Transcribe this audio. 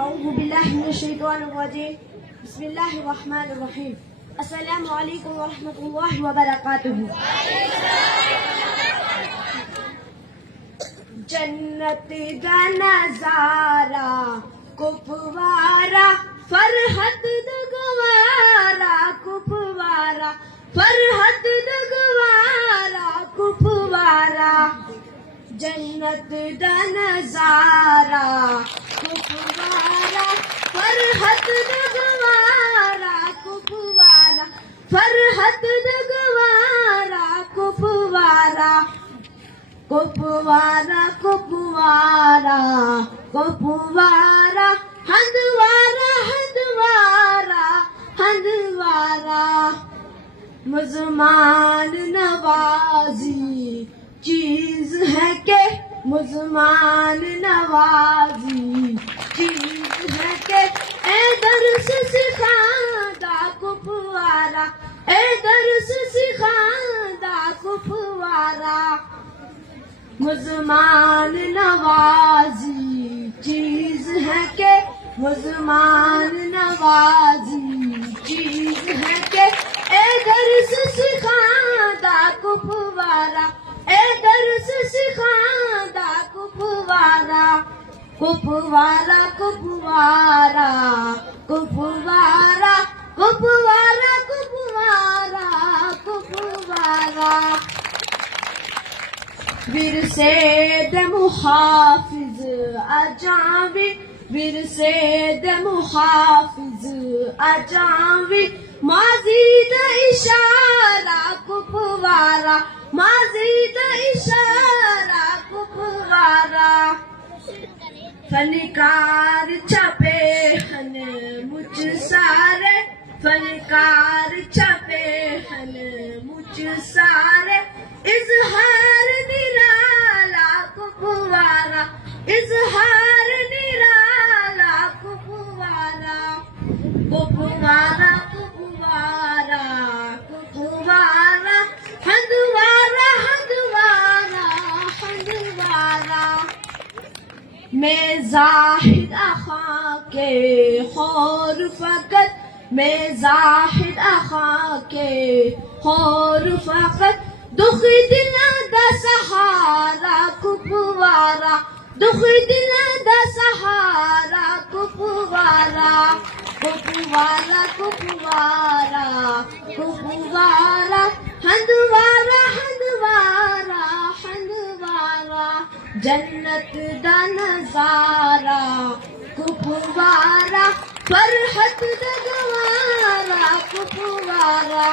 औज़ुबिल्लाहिमिनश्शैतानिर्रजीम। बिस्मिल्लाहिर्रहमानिर्रहीम। अस्सलामु अलैकुम वरहमतुल्लाहि वबरकातुहू। जन्नत दा नज़ारा कुपवारा फरहत दगवारा कुपवारा फरहत दगवारा कुपवारा। जन्नत दा नज़ारा कुपवारा फरहत दगवारा कुपवारा फरहत दगवारा कुपवारा। कुपवारा कुपवारा कुपवारा हंदवारा हंदवारा हंदवारा। मुज़मान नवाजी चीज है के मुज़मान नवाजी चीज है के ए दर्स सिखांदा कुपवारा ए दर्स सिखांदा कुपवारा। मुज़मान नवाजी चीज है के मुज़मान नवाजी चीज है के ए दर्स सिखांदा कुपवारा ए दर्स सिखांदा कुपवारा। कुपवारा कुपवारा कुपवारा कुपवारा कुपवारा कुपवारा। विरसे दे मुहाफिज अजावी विरसे दे मुहाफिज अजावी माज़ी दा इशारा कुपवारा माज़ी दा इशारा कुपवारा। फनकार छपे हन मुझ सारे फनकार छपे हन मुझ सारे। इज़हार निराला कुपवारा इज़हार निराला कुपवारा। कुपवारा कुपवारा कुपवारा हंदवारा हंदवारा हंदवारा। मैं ज़ाहिद आखा के खौर फकत मैं ज़ाहिद आखा के खौर फकत। दुख दिल दा सहारा कुपवारा दुख दिल दा सहारा कुपवारा। कुपवारा कुपवारा कुपवारा हंदवारा हंदवारा हंदवारा। जन्नत दा नज़ारा कुपवारा फरहत दगवारा कुपवारा।